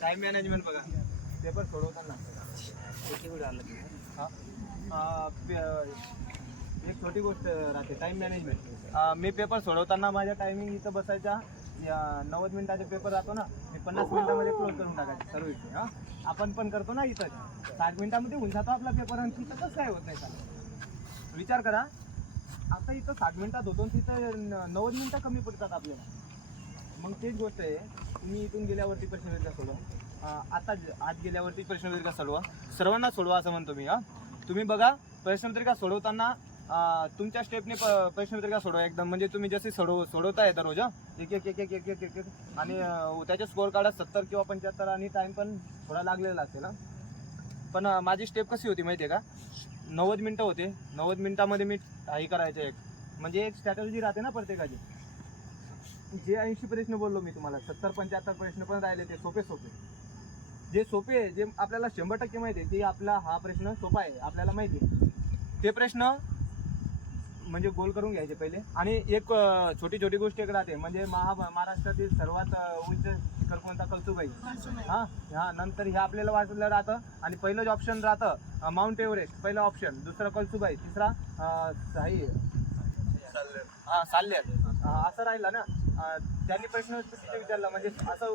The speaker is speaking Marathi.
टाइम मॅनेजमेंट बघा, पेपर सोडवताना एक छोटी गोष्ट राहते, टाइम मॅनेजमेंट. मी पेपर सोडवताना माझ्या टायमिंग इथं बसायच्या 90 मिनिटाचा पेपर राहतो ना, मी 50 मिनिटामध्ये क्लोज करून टाकायचे सर्व विषय. आपण पण करतो ना इथं, 60 मिनिटामध्ये होऊन जातो आपला पेपर, आणि तिथं कसं काय होत नाही का? विचार करा, आता इथं 60 मिनिटात होतो, तिथं 90 मिनिटं कमी पडतात आपल्याला. मग तेच गोष्ट आहे, तुम्ही इथून गेल्यावरती प्रश्नपत्रिका सोडवा, आता आज गेल्यावरती प्रश्नपत्रिका सोडवा, सर्वांना सोडवा असं म्हणतो मी. तुम्ही बघा, प्रश्नपत्रिका सोडवताना तुमच्या स्टेपने प्रश्नपत्रिका सोडवा एकदम, म्हणजे तुम्ही जसे सोडवताय दररोज एक एक एक एक एक एक एक, आणि त्याचे स्कोअर काढा 70 किंवा 75, आणि टाइम पण थोडा लागलेला असेल. पण माझी स्टेप कशी होती माहिती आहे का? 90 मिनिटं होते, 90 मिनिटामध्ये मी हे करायचं एक, म्हणजे एक स्ट्रॅटेजी राहते ना प्रत्येकाची. जे 80 प्रश्न बोललो मी तुम्हाला, 70-75 प्रश्न पण राहिले ते सोपे जे सोपे, जे आपल्याला 100% माहिती आहे, ते आपला हा प्रश्न सोपा आहे आपल्याला माहिती आहे, ते प्रश्न म्हणजे गोल करून घ्यायचे पहिले. आणि एक छोटी गोष्ट एक राहते, म्हणजे महाराष्ट्रातील सर्वात उंच शिखर कोणता? कळसुबाई. हा नंतर हे आपल्याला वाचलं राहतं, आणि पहिलं जे ऑप्शन राहतं माउंट एव्हरेस्ट, पहिलं ऑप्शन, दुसरं कळसुबाई, तिसरा साल्हेर, असं राहिलं ना. त्यांनी प्रश्न विचारला, म्हणजे असं